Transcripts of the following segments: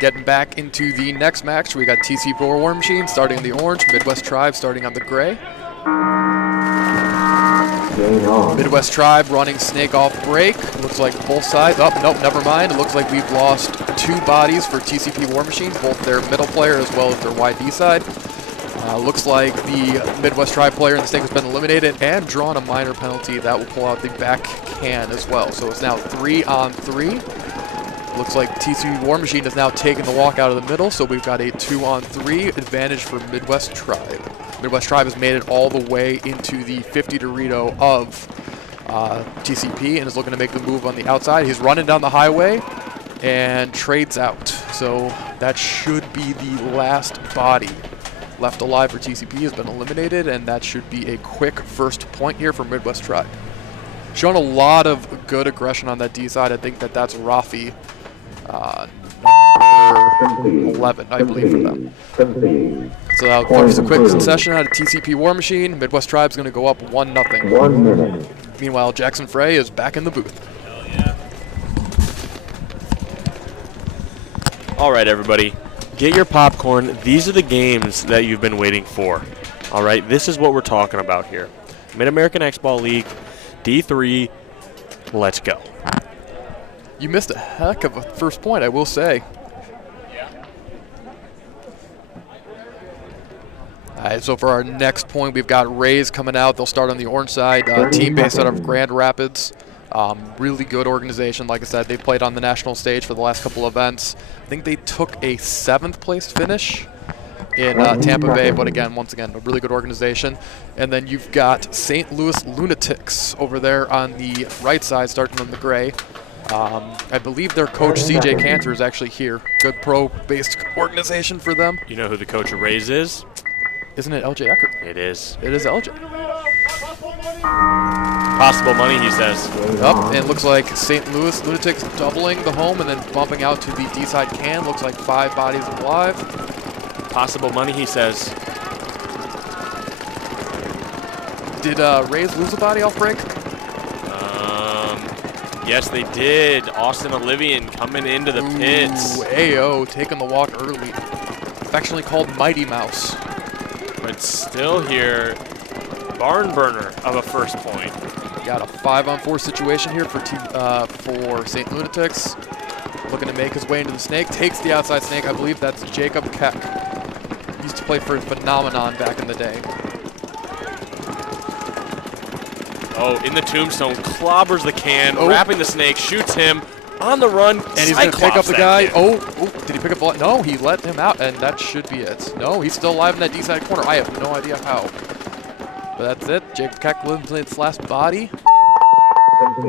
Getting back into the next match, we got TCP War Machine starting in the orange, Midwest Tribe starting on the gray. Midwest Tribe running snake off break. Looks like both sides. Oh, nope, never mind. It looks like we've lost 2 bodies for TCP War Machine, both their middle player as well as their YD side. Looks like the Midwest Tribe player in the snake has been eliminated and drawn a minor penalty. That will pull out the back can as well. So it's now 3-on-3. Looks like TCP War Machine has now taken the walk out of the middle, so we've got a 2-on-3 advantage for Midwest Tribe. Midwest Tribe has made it all the way into the 50 Dorito of TCP and is looking to make the move on the outside. He's running down the highway and trades out. So that should be the last body left alive for TCP has been eliminated, and that should be a quick first point here for Midwest Tribe. Shown a lot of good aggression on that D side. I think that's Rafi, number 11, I believe, for them. So that'll force a quick concession out of TCP War Machine. Midwest Tribe's going to go up 1-0. 1 minute. Meanwhile, Jackson Frey is back in the booth. All right, everybody. Get your popcorn. These are the games that you've been waiting for. All right, this is what we're talking about here. Mid-American Xball League, D3, let's go. You missed a heck of a first point, I will say. All right, so for our next point, we've got Raze coming out. They'll start on the orange side. Team based out of Grand Rapids. Really good organization. Like I said, they've played on the national stage for the last couple events. I think they took a 7th place finish in Tampa Bay, but again, once again, a really good organization. And then you've got St. Louis Lounatics over there on the right side, starting on the gray. I believe their coach, CJ Cantor, is actually here. Good pro-based organization for them. You know who the coach of Raze is? Isn't it LJ Eckert? It is. It is LJ. Possible money, he says. Up, and it looks like St. Louis Lunatics doubling the home and then bumping out to the D-side can. Looks like 5 bodies alive. Possible money, he says. Did Raze lose a body off break? Yes, they did. Austin Olivian coming into the pits. Ayo, taking the walk early. Affectionately called Mighty Mouse. But still here, barn burner of a first point. Got a 5-on-4 situation here for St. Lunatics. Looking to make his way into the snake. Takes the outside snake. I believe that's Jacob Keck. Used to play for Phenomenon back in the day. Oh, in the tombstone, clobbers the can, wrapping the snake, shoots him on the run. And he's going to pick up the guy. Did he pick up the... No, he let him out, and that should be it. No, he's still alive in that D-side corner. I have no idea how. But that's it. Jacob Keck lives its last body.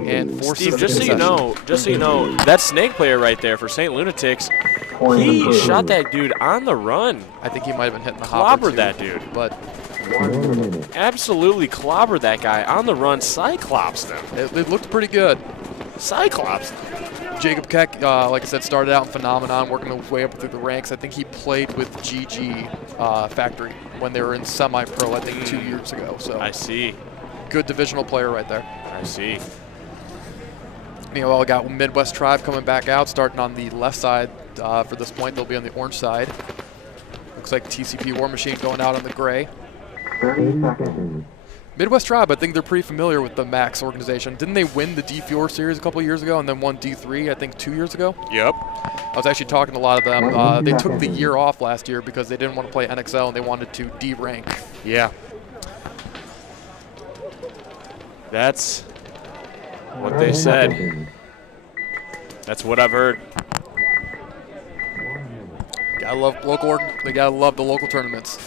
And forces Steve, just so you know, that snake player right there for St. Lunatics, he shot that dude on the run. I think he might have been hitting the hopper Clobbered that dude. But absolutely clobbered that guy on the run. Cyclops them. It looked pretty good. Cyclops. Jacob Keck, like I said, started out in Phenomenon, working his way up through the ranks. I think he played with GG Factory when they were in semi-pro, I think 2 years ago. So I see. Good divisional player right there. I see. Meanwhile, we got Midwest Tribe coming back out, starting on the left side for this point. They'll be on the orange side. Looks like TCP War Machine going out on the gray. 30 seconds. Midwest Tribe, I think they're pretty familiar with the Max organization. Didn't they win the D4 series a couple years ago and then won D3, I think 2 years ago? Yep. I was actually talking to a lot of them. They took the year off last year because they didn't want to play NXL and they wanted to D-rank. Yeah. That's what they said. That's what I've heard. Gotta love local. They gotta love the local tournaments.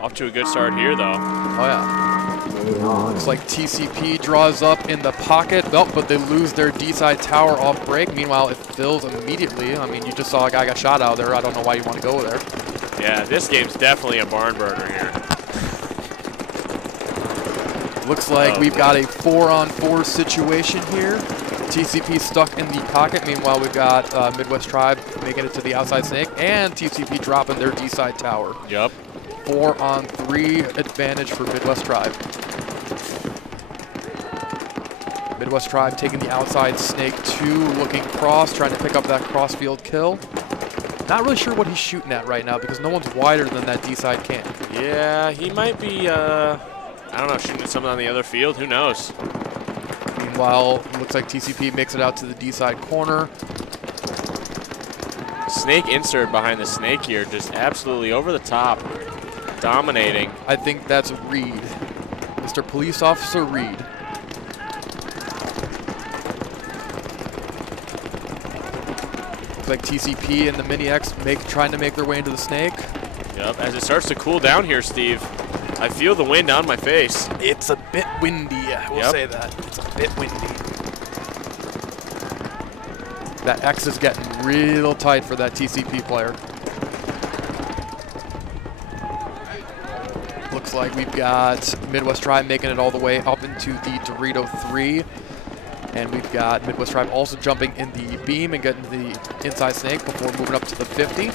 Off to a good start here, though. Oh yeah. Looks like TCP draws up in the pocket. Oh, but they lose their D-side tower off break. Meanwhile, it fills immediately. I mean, you just saw a guy got shot out of there. I don't know why you want to go there. Yeah, this game's definitely a barn burner here. Looks like we've got a 4-on-4 situation here. TCP stuck in the pocket. Meanwhile, we've got Midwest Tribe making it to the outside snake, and TCP dropping their D-side tower. Yep. 4-on-3 advantage for Midwest Tribe. Midwest Tribe taking the outside snake 2, looking cross, trying to pick up that cross-field kill. Not really sure what he's shooting at right now because no one's wider than that D-side can. Yeah, he might be, I don't know, shooting at something on the other field. Who knows? Meanwhile, looks like TCP makes it out to the D-side corner. Snake insert behind the snake here, just absolutely over the top, dominating. I think that's Reed. Mr. Police Officer Reed. Looks like TCP and the Mini X trying to make their way into the snake. Yep, as it starts to cool down here, Steve, I feel the wind on my face. It's a bit windy, I will say that. It's a bit windy. That X is getting real tight for that TCP player. Looks like we've got Midwest Tribe making it all the way up into the Dorito 3. And we've got Midwest Tribe also jumping in the beam and getting the inside snake before moving up to the 50.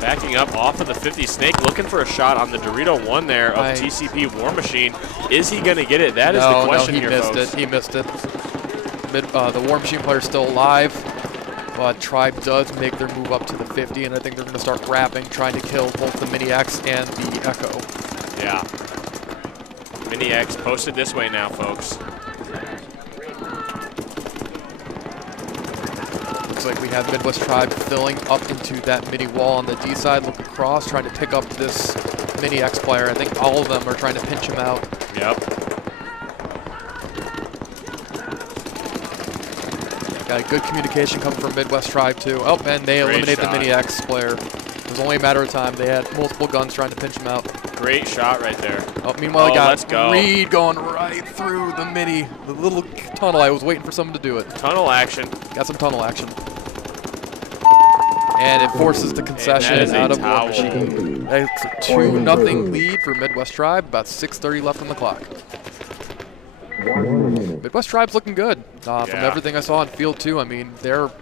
Backing up off of the 50 snake, looking for a shot on the Dorito 1 there of TCP War Machine. Is he going to get it? That is the question here, folks. No, he missed it. The War Machine player is still alive, but Tribe does make their move up to the 50, and I think they're going to start wrapping, trying to kill both the Mini X and the Echo. Yeah. Mini X posted this way now, folks. Looks like we have Midwest Tribe filling up into that mini wall on the D side, look across, trying to pick up this Mini X player. I think all of them are trying to pinch him out. Yep. Got a good communication coming from Midwest Tribe too. Oh, and they eliminate the Mini X player. It was only a matter of time. They had multiple guns trying to pinch him out. Great shot right there. Oh, meanwhile, we got Reed going right through the little tunnel. I was waiting for someone to do it. Tunnel action. Got some tunnel action. And it forces the concession out of War Machine. That's a 2-0 lead for Midwest Tribe. About 6:30 left on the clock. Midwest Tribe's looking good. From everything I saw on field 2, I mean, they're a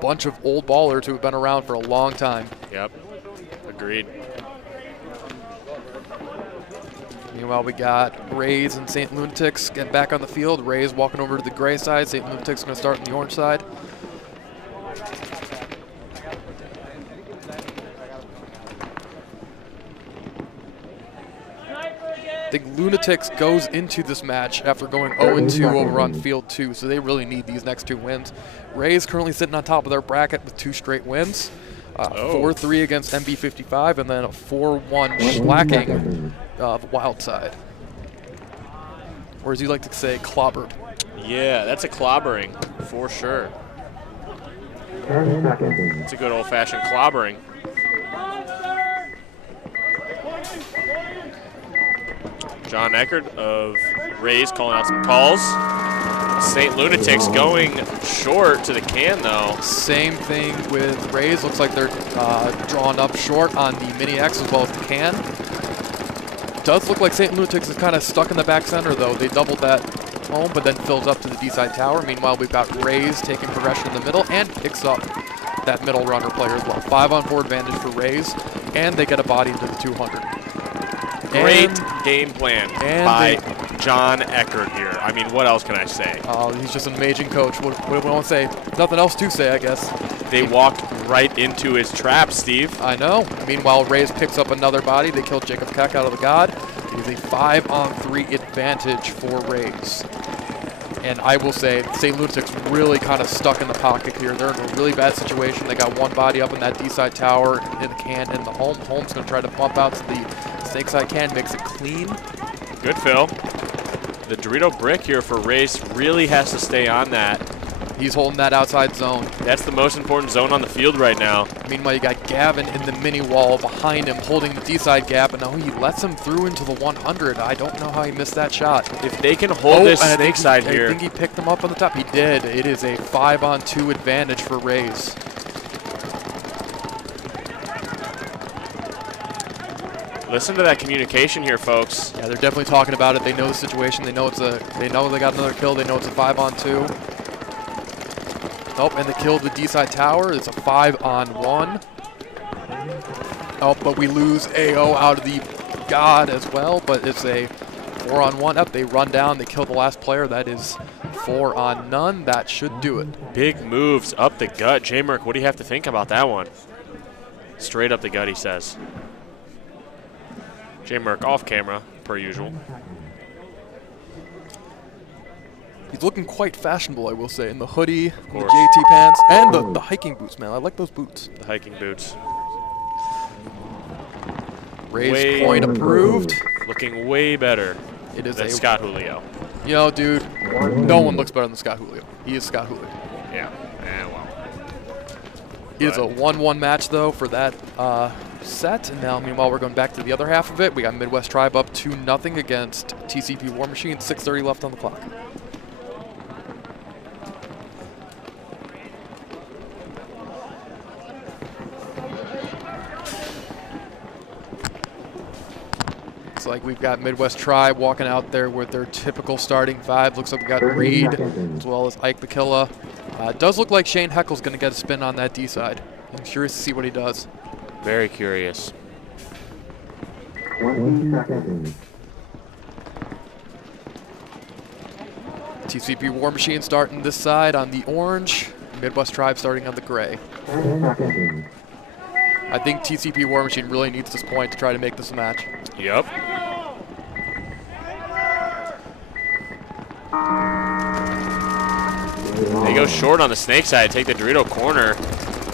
bunch of old ballers who have been around for a long time. Yep. Agreed. Meanwhile, we got Raze and St. Lounatics getting back on the field. Raze walking over to the gray side. St. Lounatics going to start on the orange side. I think Lounatics goes into this match after going 0-2 over on field 2, so they really need these next 2 wins. Raze currently sitting on top of their bracket with 2 straight wins. 4-3 against MB55, and then a 4-1 slacking of Wild Side. Or as you like to say, clobbered. Yeah, that's a clobbering for sure. 10 seconds. It's a good old-fashioned clobbering. John Eckert of Raze calling out some calls. St. Lounatics going short to the can, though. Same thing with Raze. Looks like they're drawn up short on the Mini X as well as the can. Does look like St. Lounatics is kind of stuck in the back center, though. They doubled that home, but then fills up to the D-side tower. Meanwhile, we've got Raze taking progression in the middle and picks up that middle runner player as well. 5-on-4 advantage for Raze, and they get a body into the 200. Great game plan by John Eckert here. I mean, what else can I say? He's just an amazing coach. What do we want to say? Nothing else to say, I guess. They walked right into his trap, Steve. I know. Meanwhile, Raze picks up another body. They killed Jacob Keck out of the God. It is a 5-on-3 advantage for Raze. And I will say, St. Lounatics really kind of stuck in the pocket here. They're in a really bad situation. They got one body up in that D-side tower in the can in the home. Home's going to try to bump out to the snake side can, makes it clean. Good, Phil. The Dorito brick here for Raze really has to stay on that. He's holding that outside zone. That's the most important zone on the field right now. Meanwhile, you got Gavin in the mini wall behind him, holding the D-side gap, and now he lets him through into the 100. I don't know how he missed that shot. If they can hold this snake side here. I think he picked him up on the top. He did. It is a 5-on-2 advantage for Raze. Listen to that communication here, folks. Yeah, they're definitely talking about it. They know the situation. They know they got another kill. They know it's a 5-on-2. Oh, and they killed the D-side tower. It's a 5-on-1. Oh, but we lose AO out of the God as well, but it's a 4-on-1. Up, they run down. They kill the last player. That is 4-on-none. That should do it. Big moves up the gut. J-Merc, what do you have to think about that one? Straight up the gut, he says. J-Merc off camera, per usual. He's looking quite fashionable, I will say, in the hoodie, the course. JT pants, and the hiking boots, man. I like those boots. The hiking boots. Raze point approved. Looking way better It is than Scott Julio. You know, dude, no one looks better than Scott Julio. He is Scott Julio. Yeah, well. It is a 1-1 match, though, for that set. And now, meanwhile, we're going back to the other half of it. We got Midwest Tribe up 2-0 against TCP War Machine. 6:30 left on the clock. Looks like we've got Midwest Tribe walking out there with their typical starting five. Looks like we got Reed as well as Ike Bakilla. It does look like Shane Heckel's going to get a spin on that D side. I'm curious to see what he does. Very curious. 20 seconds. TCP War Machine starting this side on the orange. Midwest Tribe starting on the gray. 10 seconds. I think TCP War Machine really needs this point to try to make this a match. Yep. They go short on the snake side, take the Dorito corner.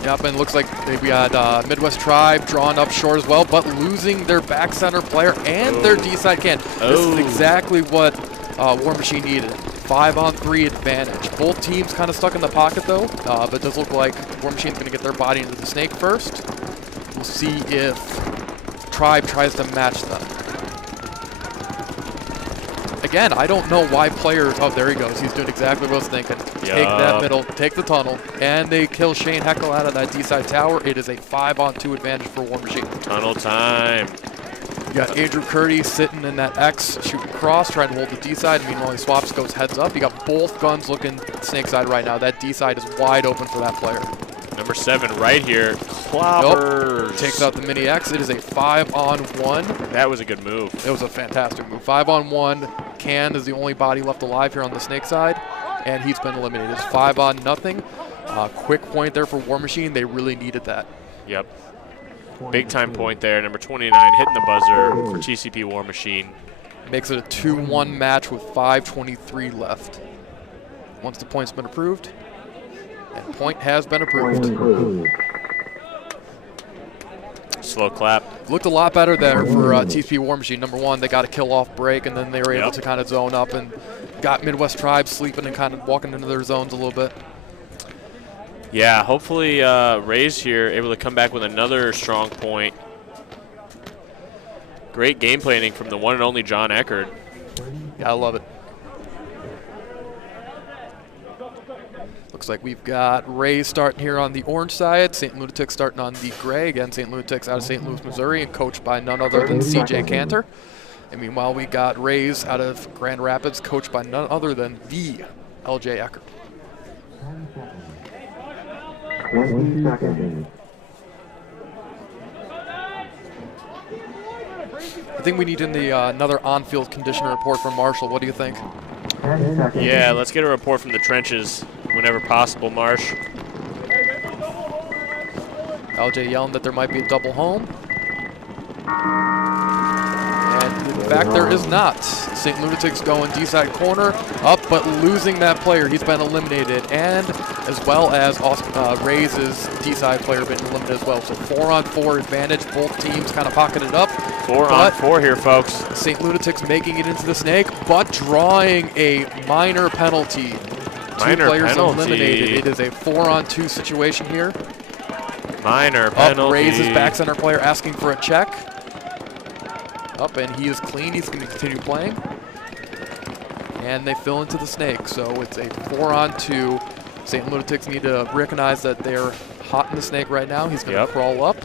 Yep, and looks like we got Midwest Tribe drawn up short as well, but losing their back center player and their D-side can. This is exactly what War Machine needed. 5-on-3 advantage. Both teams kind of stuck in the pocket though, but it does look like War Machine's going to get their body into the snake first. We'll see if Tribe tries to match them. Again, I don't know why players, oh, there he goes. He's doing exactly what I was thinking. Take that middle, take the tunnel, and they kill Shane Heckel out of that D-side tower. It is a 5-on-2 advantage for War Machine. Tunnel time. You got Andrew Curdy sitting in that X, shooting cross, trying to hold the D-side. Meanwhile, he swaps, goes heads up. You got both guns looking snake side right now. That D-side is wide open for that player. Number 7 right here. Clobbers. Nope. Takes out the mini X. It is a 5-on-1. That was a good move. It was a fantastic move. 5-on-1. Can is the only body left alive here on the snake side, and he's been eliminated. It's 5-on-0. Quick point there for War Machine. They really needed that. Yep. Big time point there. Number 29 hitting the buzzer for TCP War Machine. Makes it a 2-1 match with 5:23 left. Once the point's been approved, and point has been approved. Slow clap. Looked a lot better there for TCP War Machine. Number one, they got a kill off break, and then they were able to kind of zone up and got Midwest Tribe sleeping and kind of walking into their zones a little bit. Yeah, hopefully Raze here able to come back with another strong point. Great game planning from the one and only John Eckerd. Yeah, I love it. Looks like we've got Raze starting here on the orange side, St. Lounatics starting on the gray. Again, St. Lounatics out of St. Louis, Missouri, and coached by none other than CJ Cantor. And meanwhile, we got Raze out of Grand Rapids, coached by none other than the LJ Eckerd. 20 seconds. I think we need another on-field condition report from Marshall. What do you think? 10 seconds. Yeah, let's get a report from the trenches whenever possible, Marsh. LJ yelling that there might be a double home. And in fact, there is not. St. Lounatics going D-side corner, up, but losing that player. He's been eliminated. And as well as Raze's D-side player been eliminated as well. So 4-on-4 advantage. Both teams kind of pocketed up. 4-on-4 here, folks. St. Lounatics making it into the snake, but drawing a minor penalty. Two players eliminated. It is a 4-on-2 situation here. Minor penalty. Up, Raze's back center player asking for a check. Up, and he is clean. He's going to continue playing. And they fill into the snake. So it's a 4-on-2. St. Lounatics need to recognize that they're hot in the snake right now. He's going to crawl up.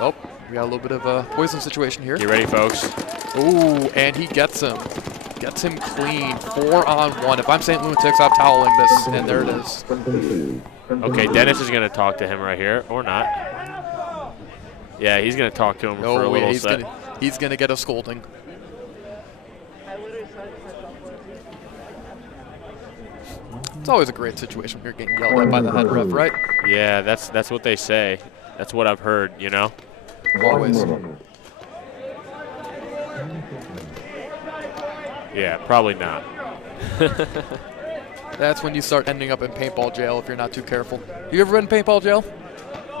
Oh, we got a little bit of a poison situation here. Get ready, folks. Ooh, and he gets him. Gets him clean. 4-on-1. If I'm St. Lounatics, I'm toweling this. And there it is. Okay, Dennis is going to talk to him right here, or not. Yeah, he's going to talk to him for a little set. He's going to get a scolding. It's always a great situation when you're getting yelled at by the head ref, right? Yeah, that's what they say. That's what I've heard, you know? Always. Yeah, probably not. That's when you start ending up in paintball jail if you're not too careful. You ever been in paintball jail?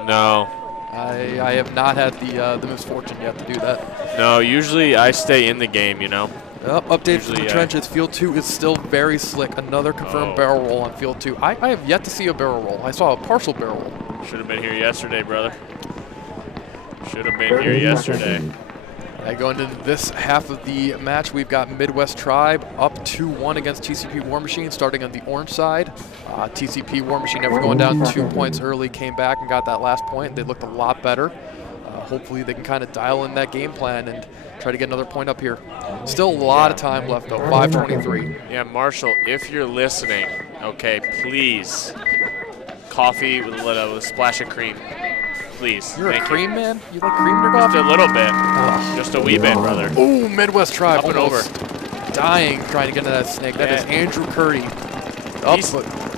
No. I have not had the misfortune yet to do that. No, usually I stay in the game, you know? Update from Usually, the trenches. Field 2 is still very slick. Another confirmed barrel roll on Field 2. I have yet to see a barrel roll. I saw a partial barrel roll. Should have been here yesterday, brother. Should have been here yesterday. Going into this half of the match, we've got Midwest Tribe up 2-1 against TCP War Machine, starting on the orange side. TCP War Machine, after going down 2 points early, came back and got that last point. They looked a lot better. Hopefully they can kind of dial in that game plan and try to get another point up here. Still a lot of time left, though, 5:23. Yeah, Marshall, if you're listening, okay, please, coffee with a splash of cream. Please. You're a Thank cream you. man? You like cream in your Just coffee? a little bit. Ugh. Just a wee bit, brother. Ooh, Midwest Tribe Up and almost dying trying to get into that snake. That is Andrew Curdy.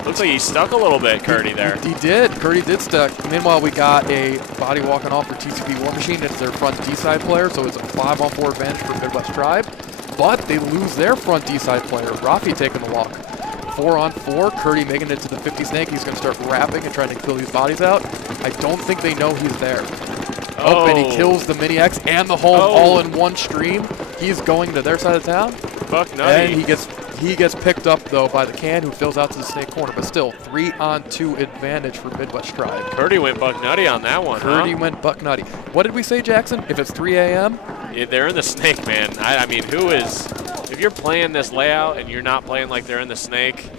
Looks like he stuck a little bit, Curdy, there. He did. Curdy did stuck. Meanwhile, we got a body walking off for TCP War Machine. It's their front D-side player, so it's a 5-on-4 advantage for Midwest Tribe. But they lose their front D-side player. Rafi taking the walk. 4-on-4. Curdy making it to the 50 snake. He's going to start wrapping and trying to kill these bodies out. I don't think they know he's there. Oh, and he kills the Mini X and the home all in one stream. He's going to their side of town. Buck nutty. And he gets picked up, though, by the can, who fills out to the snake corner. But still, 3-on-2 advantage for Midwest Tribe. Curdy went buck nutty on that one, Curdy went buck nutty. What did we say, Jackson? If it's 3 a.m.? Yeah, they're in the snake, man. I mean, if you're playing this layout and you're not playing like they're in the snake,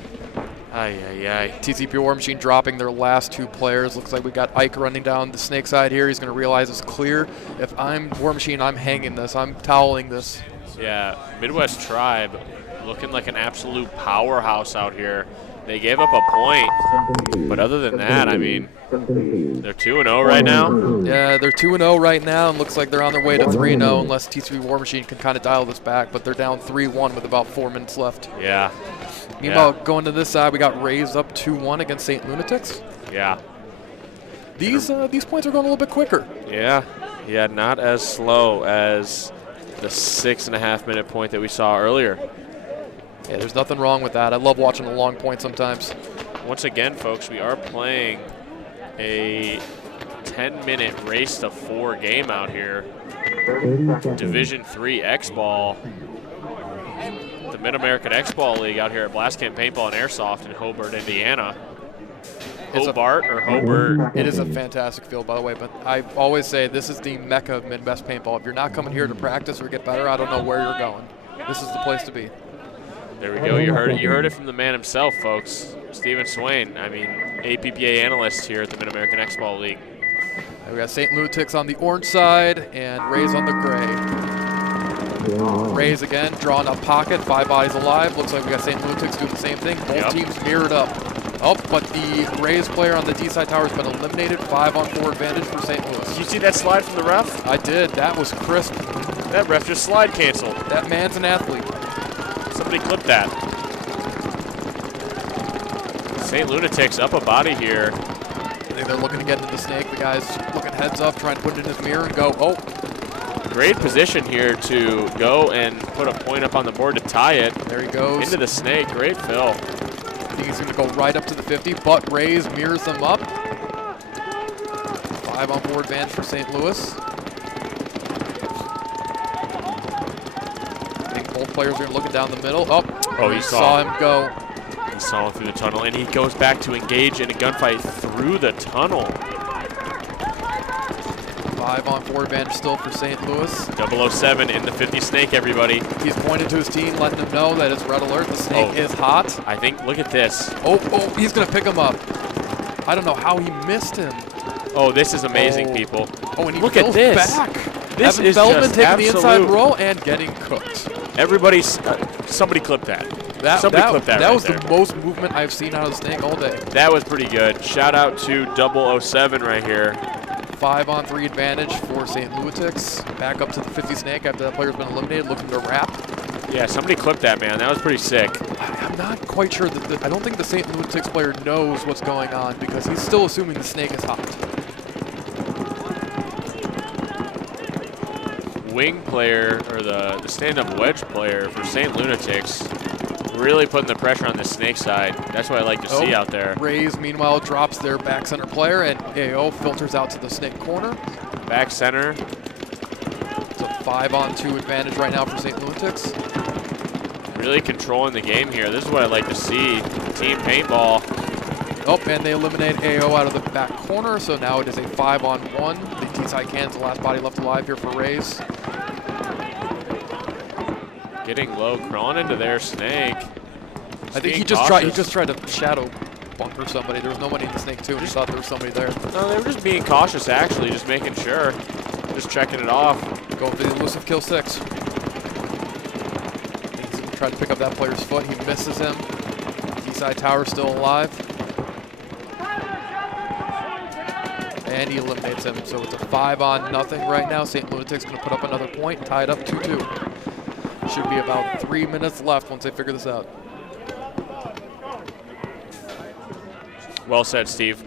TCP War Machine dropping their last 2 players. Looks like we got Ike running down the snake side here. He's going to realize it's clear. If I'm War Machine, I'm hanging this. I'm toweling this. Yeah, Midwest Tribe looking like an absolute powerhouse out here. They gave up a point, but other than that, I mean, they're 2-0 right now. Yeah, they're 2-0 right now, and looks like they're on their way to 3-0 unless TCP War Machine can kind of dial this back, but they're down 3-1 with about 4 minutes left. Yeah. Meanwhile, going to this side, we got Raze up 2-1 against St. Lunatics. Yeah. These points are going a little bit quicker. Yeah, not as slow as the 6.5-minute point that we saw earlier. Yeah, there's nothing wrong with that. I love watching a long point sometimes. Once again, folks, we are playing a 10-minute race to 4 game out here. Division 3 Xball. The Mid-American Xball League out here at Blast Camp Paintball and Airsoft in Hobart, Indiana. Hobart or Hobart? It is a fantastic field, by the way, but I always say this is the mecca of Midwest Paintball. If you're not coming here to practice or get better, I don't know where you're going. This is the place to be. There we go. You heard it from the man himself, folks. Stephen Swain. I mean, APPA analyst here at the Mid-American Xball League. We got St. Lunatics on the orange side and Raze on the gray. Raze again, drawing up pocket, 5 bodies alive. Looks like we got St. Lunatics doing the same thing. Both teams mirrored up. Oh, but the Raze player on the D-side tower has been eliminated. 5-on-4 advantage for St. Louis. Did you see that slide from the ref? I did. That was crisp. That ref just slide canceled. That man's an athlete. Somebody clip that. St. Lunatics up a body here. I think they're looking to get into the snake. The guy's looking heads up, trying to put it in his mirror and go, oh. Great position here to go and put a point up on the board to tie it. There he goes. Into the snake. Great fill. I think he's going to go right up to the 50, but Raze mirrors them up. 5-on-4 advantage for St. Louis. I think both players are looking down the middle. Oh, he saw him go. He saw him through the tunnel, and he goes back to engage in a gunfight through the tunnel. 5-on-4 advantage still for St. Louis. 007 in the 50 snake, everybody. He's pointing to his team, letting them know that it's red alert. The snake is hot. I think, look at this. Oh, he's going to pick him up. I don't know how he missed him. Oh, this is amazing, people. Oh, and he look at this. Back. This Evan is Feldman just taking absolute. the inside row and getting cooked. Everybody's, somebody clip that. Somebody clip that. That was the most movement I've seen out of the snake all day. That was pretty good. Shout out to 007 right here. 5-on-3 advantage for St. Lunatics. Back up to the 50 snake after that player's been eliminated, looking to wrap. Yeah, somebody clip that, man. That was pretty sick. I'm I'm not quite sure that I don't think the St. Lounatics player knows what's going on because he's still assuming the snake is hot. Wing player, or the stand-up wedge player for St. Lounatics, really putting the pressure on the snake side. That's what I like to see out there. Raze, meanwhile, drops their back center player, and AO filters out to the snake corner. Back center. It's a 5-on-2 advantage right now for St. Lounatics. Really controlling the game here. This is what I like to see. Team paintball. Oh, and they eliminate AO out of the back corner, so now it is a 5-on-1. The T-side can's the last body left alive here for Raze. Getting low, crawling into their snake. I think he just tried to shadow bunker somebody. There was nobody in the snake too, and he thought there was somebody there. No, they were just being cautious actually, just making sure. Just checking it off. Going for the elusive kill 6. He's gonna try to pick up that player's foot. He misses him. T-side tower still alive. And he eliminates him, so it's a 5-on-0 right now. St. Lounatics gonna put up another point, tied up 2-2. Should be about 3 minutes left once they figure this out. Well said, Steve.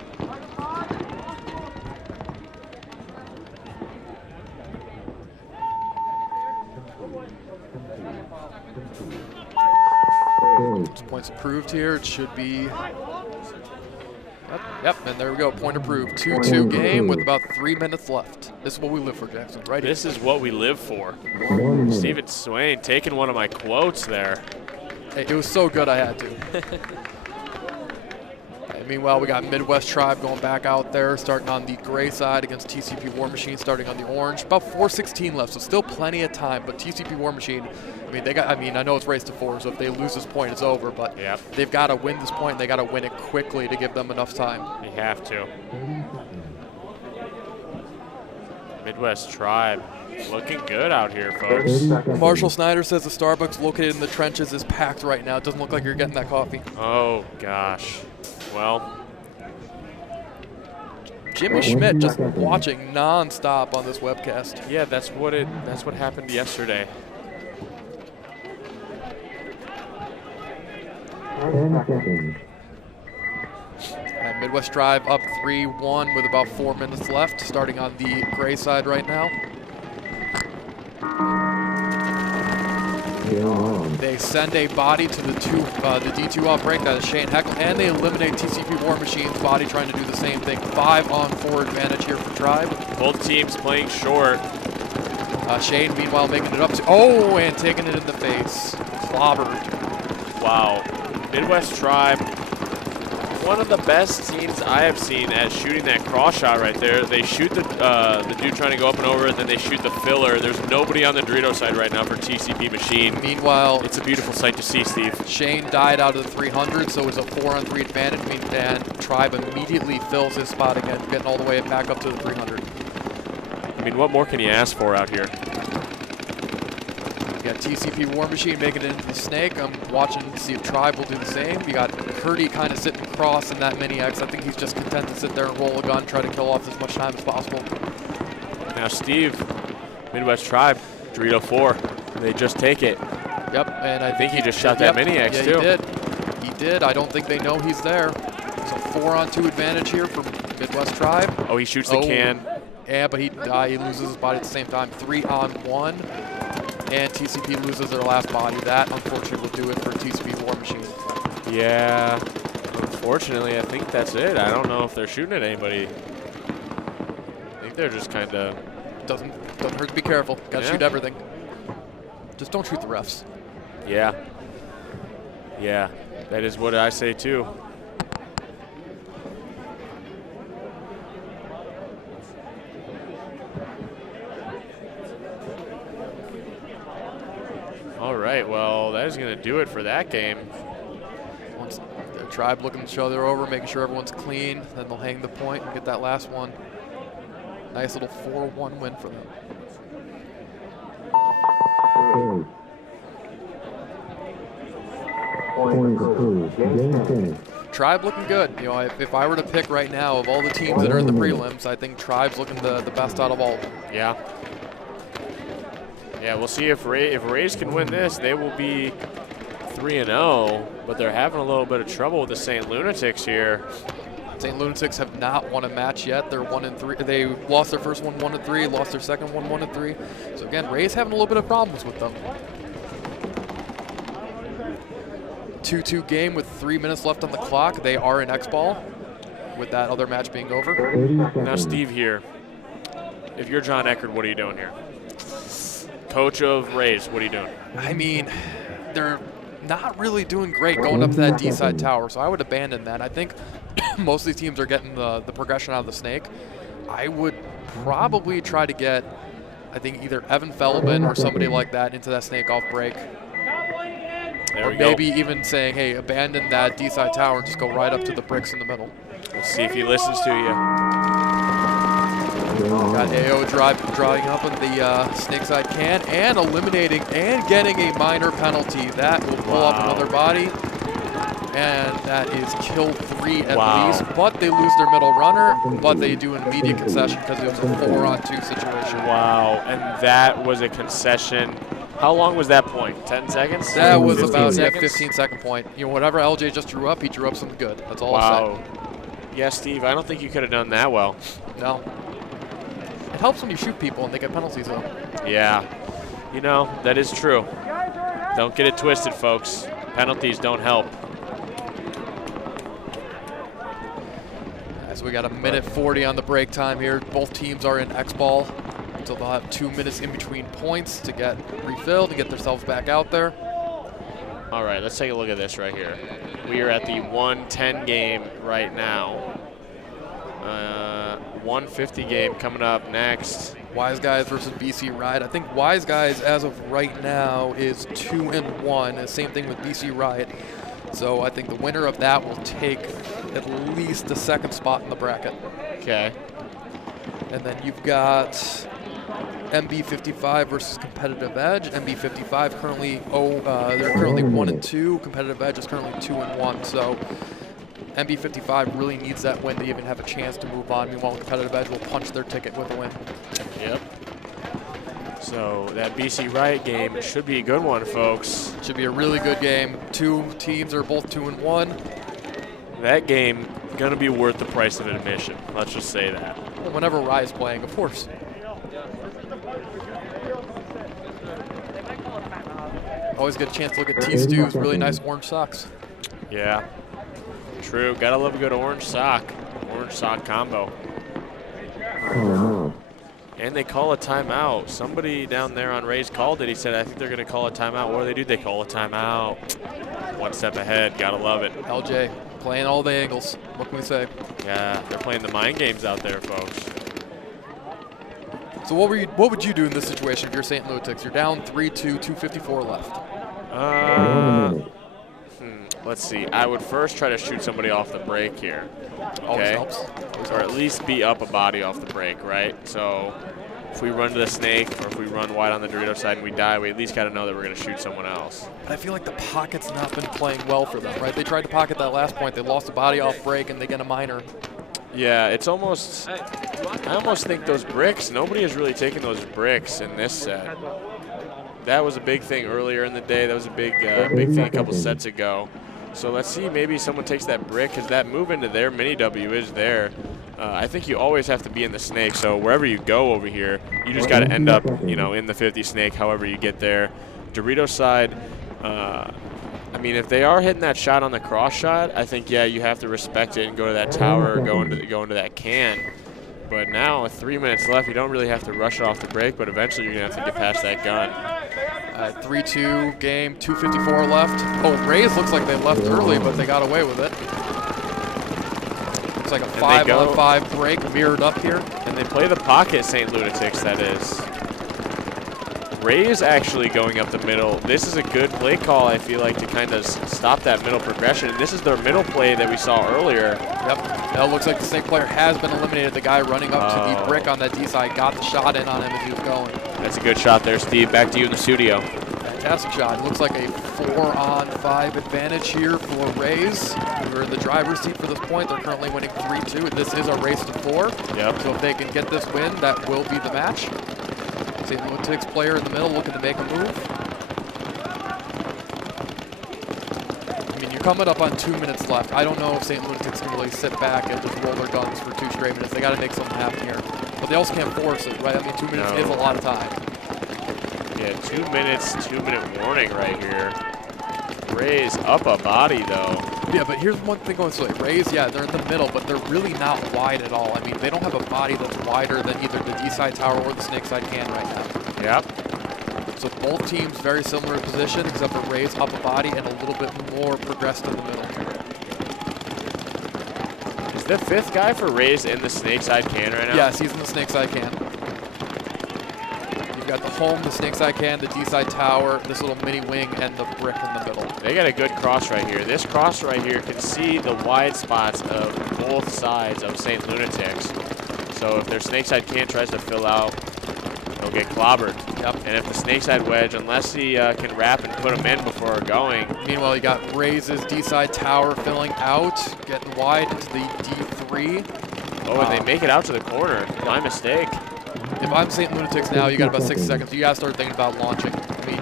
Points approved here. It should be. Yep, and there we go. Point approved. 2-2 game with about 3 minutes left. This is what we live for, Jackson, right here. This is what we live for. Steven Swain taking one of my quotes there. Hey, it was so good I had to. Meanwhile, we got Midwest Tribe going back out there, starting on the gray side against TCP War Machine, starting on the orange. About 4:16 left, so still plenty of time. But TCP War Machine, I know it's race to 4, so if they lose this point, it's over. But they've got to win this point. And they got to win it quickly to give them enough time. They have to. Midwest Tribe looking good out here, folks. Marshall Snyder says the Starbucks located in the trenches is packed right now. It doesn't look like you're getting that coffee. Oh gosh. Well, Jimmy Schmidt just watching non-stop on this webcast. Yeah, that's what happened yesterday. 10 seconds. And Midwest Drive up 3-1 with about 4 minutes left, starting on the gray side right now. They send a body to the D2 outbreak, that is Shane Heckle, and they eliminate TCP War Machine's body trying to do the same thing. 5-on-4 advantage here for Tribe. Both teams playing short. Shane, meanwhile, making it up to, and taking it in the face. Clobbered. Wow. Midwest Tribe, one of the best teams I have seen at shooting that cross shot right there. They shoot the dude trying to go up and over, and then they shoot the filler. There's nobody on the Dorito side right now for TCP Machine. Meanwhile, it's a beautiful sight to see, Steve. Shane died out of the 300, so it was a 4-on-3 advantage, and Tribe immediately fills his spot again, getting all the way back up to the 300. I mean, what more can you ask for out here? We got TCP War Machine making it into the snake. I'm watching to see if Tribe will do the same. We got Curdy kind of sitting across in that mini-X. I think he's just content to sit there and roll a gun, try to kill off as much time as possible. Now, Steve, Midwest Tribe, Dorito 4, they just take it. Yep, and I think he just shot that mini-X, too. Yeah, he did. I don't think they know he's there. It's a 4-on-2 advantage here for Midwest Tribe. Oh, he shoots the can. Yeah, but he loses his body at the same time. 3-on-1. And TCP loses their last body. That, unfortunately, will do it for TCP War Machine. Yeah, unfortunately, I think that's it. I don't know if they're shooting at anybody. I think they're just kind of... Doesn't hurt to be careful. Got to shoot everything. Just don't shoot the refs. Yeah. Yeah, that is what I say, too. All right, well, that is going to do it for that game. Once the Tribe looking to show they're over, making sure everyone's clean, then they'll hang the point and get that last one. Nice little 4-1 win for them. Tribe looking good. You know, if I were to pick right now of all the teams that are in the prelims, I think Tribe's looking the best out of all of them. Yeah. Yeah, we'll see if Raze can win this. They will be 3-0, but they're having a little bit of trouble with the St. Lunatics here. St. Lunatics have not won a match yet. They're 1-3. They lost their first one 1-3, lost their second one 1-3. So again, Raze having a little bit of problems with them. 2-2 game with 3 minutes left on the clock. They are in Xball with that other match being over. Now Steve here, if you're John Eckert, what are you doing here? Coach of Raze, what are you doing? I mean, they're not really doing great going up to that D-side tower, so I would abandon that. I think most of these teams are getting the progression out of the snake. I would probably try to get, I think, either Evan Feldman or somebody like that into that snake off break. There Or we go. maybe even saying, hey, abandon that D-side tower and just go right up to the bricks in the middle. Let's see if he listens to you. Got AO drawing up on the snake side can and eliminating and getting a minor penalty. That will pull up another body. And that is kill 3 at least. But they lose their middle runner, but they do an immediate concession because it was a 4-on-2 situation. Wow, and that was a concession. How long was that point? 10 seconds? That was about a seconds? 15-second point. You know, whatever LJ just drew up, he drew up something good. That's all I'll say. Yeah, Steve, I don't think you could have done that well. No. It helps when you shoot people and they get penalties though. Yeah, you know, that is true. Don't get it twisted, folks. Penalties don't help. So we got a minute 40 on the break time here. Both teams are in Xball, so they'll have 2 minutes in between points to get refilled and get themselves back out there. All right, let's take a look at this right here. We are at the 110 game right now. 150 game coming up next. Wise Guys versus BC Riot. I think Wise Guys, as of right now, is 2-1. The same thing with BC Riot. So I think the winner of that will take at least the second spot in the bracket. Okay. And then you've got MB55 versus Competitive Edge. MB55 currently they're currently 1-2. Competitive Edge is currently 2-1. So MB55 really needs that win to even have a chance to move on. Meanwhile, Competitive Edge will punch their ticket with a win. Yep. So that BC Riot game should be a good one, folks. Should be a really good game. Two teams are both 2-1. That game gonna be worth the price of admission. Let's just say that. Well, whenever Rye is playing, of course. Always get a chance to look at T-Stew's really nice orange socks. Yeah. True. Gotta love a good orange sock combo. And they call a timeout. Somebody down there on Raze called it. He said, I think they're going to call a timeout. What do? They call a timeout. One step ahead. Got to love it. LJ playing all the angles. What can we say? Yeah, they're playing the mind games out there, folks. So what would you do in this situation if you're St. Lunatics? You're down 3-2, 2:54 left. Let's see. I would first try to shoot somebody off the break here. Always Okay? helps. Or at least be up a body off the break, right? So if we run to the snake or if we run wide on the Dorito side and we die, we at least got to know that we're going to shoot someone else. But I feel like the pocket's not been playing well for them, right? They tried to pocket that last point. They lost a body off break and they get a minor. Yeah, it's almost, I almost think those bricks, nobody has really taken those bricks in this set. That was a big thing earlier in the day. That was a big thing a couple sets ago. So let's see, maybe someone takes that brick, because that move into their mini W is there. I think you always have to be in the snake, so wherever you go over here, you just got to end up, you know, in the 50 snake, however you get there. Dorito side, I mean, if they are hitting that shot on the cross shot, I think, yeah, you have to respect it and go to that tower or go into that can. But now, with 3 minutes left, you don't really have to rush it off the break, but eventually you're going to have to get past that gun. 3-2 game, 2:54 left. Oh, Raze looks like they left early, but they got away with it. Looks like a 5-on-5 break mirrored up here. And they play the pocket, St. Lunatics, that is. Raze actually going up the middle. This is a good play call, I feel like, to kind of stop that middle progression. And this is their middle play that we saw earlier. Yep. Now it looks like the snake player has been eliminated. The guy running up to the brick on that D side got the shot in on him as he was going. That's a good shot there, Steve. Back to you in the studio. Fantastic shot. It looks like a 4-on-5 advantage here for Raze. We're in the driver's seat for this point. They're currently winning 3-2. This is a race to 4. Yep. So if they can get this win, that will be the match. St. Lunatics player in the middle looking to make a move. coming up on 2 minutes left. I don't know if St. Lunatics can really sit back and just roll their guns for 2 straight minutes. They got to make something happen here. But they also can't force it, right? I mean, 2 minutes is a lot of time. Yeah, 2 minutes, 2-minute warning right here. Raze up a body, though. Yeah, but here's one thing going so Raze, yeah, they're in the middle, but they're really not wide at all. I mean, they don't have a body that's wider than either the D-side tower or the snake side can right now. Yep. So both teams very similar in position, except for Raze up a body and a little bit more progressed in the middle. Is the 5th guy for Raze in the snake side can right now? Yes, he's in the snake side can. You've got the home, the snake side can, the D-side tower, this little mini wing, and the brick in the middle. They got a good cross right here. This cross right here can see the wide spots of both sides of St. Lunatics. So if their snake side can tries to fill out, they'll get clobbered. Yep. And if the snake side wedge, unless he can wrap and put them in before going. Meanwhile, you got Raze's D-side tower filling out, getting wide into the D3. Oh, and they make it out to the corner. My mistake. If I'm St. Lunatics now, you got about 60 seconds. You got to start thinking about launching. I mean,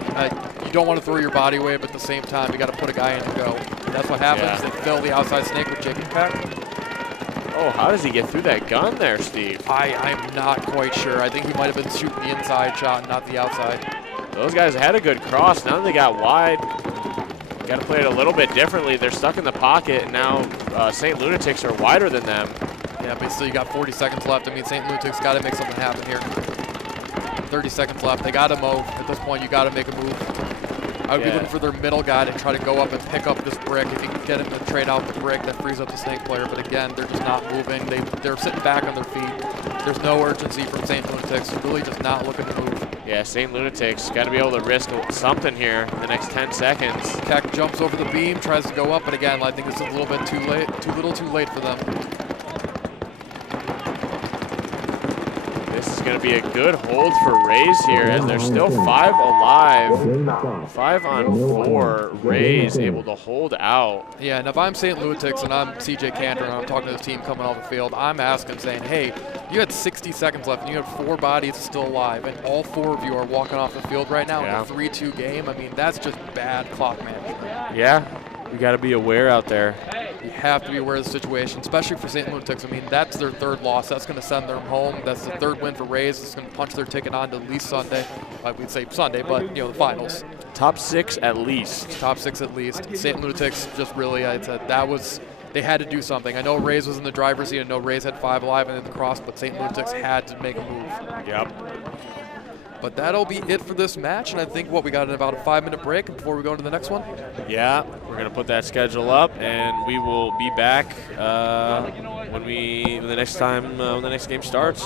you don't want to throw your body away, but at the same time, you got to put a guy in to go. And that's what happens. Yeah. They fill the outside snake with Jake and Pack. Oh, how does he get through that gun there, Steve? I'm not quite sure. I think he might have been shooting the inside shot, not the outside. Those guys had a good cross. Now that they got wide, got to play it a little bit differently. They're stuck in the pocket, and now St. Lunatics are wider than them. Yeah, but still, you got 40 seconds left. I mean, St. Lunatics got to make something happen here. 30 seconds left. They got to move. At this point, you got to make a move. I would be looking for their middle guy to try to go up and pick up this brick. If you can get him to trade out the brick, that frees up the snake player. But again, they're just not moving. They're sitting back on their feet. There's no urgency from St. Lunatics. They're really just not looking to move. Yeah, St. Lunatics got to be able to risk something here in the next 10 seconds. Keck jumps over the beam, tries to go up, but again, I think this is a little bit too late, too late for them. This is going to be a good hold for Raze here as they're still 5 alive. 5 on 4. Raze able to hold out. Yeah, and if I'm St. Lunatics and I'm CJ Cantor and I'm talking to the team coming off the field, I'm asking, saying, hey, you had 60 seconds left and you had 4 bodies still alive, and all 4 of you are walking off the field right now in a 3-2 game. I mean, that's just bad clock management. Yeah, you got to be aware out there. You have to be aware of the situation, especially for St. Lunatics. I mean, that's their 3rd loss. That's going to send them home. That's the 3rd win for Raze. It's going to punch their ticket on to at least Sunday. We'd say Sunday, but, the finals. Top 6 at least. Top 6 at least. St. Lunatics just really, I said, they had to do something. I know Raze was in the driver's seat. I know Raze had 5 alive and in the cross, but St. Lunatics had to make a move. Yep. But that'll be it for this match, and I think, we got about a 5-minute break before we go into the next one? Yeah, we're going to put that schedule up, and we will be back when the next game starts.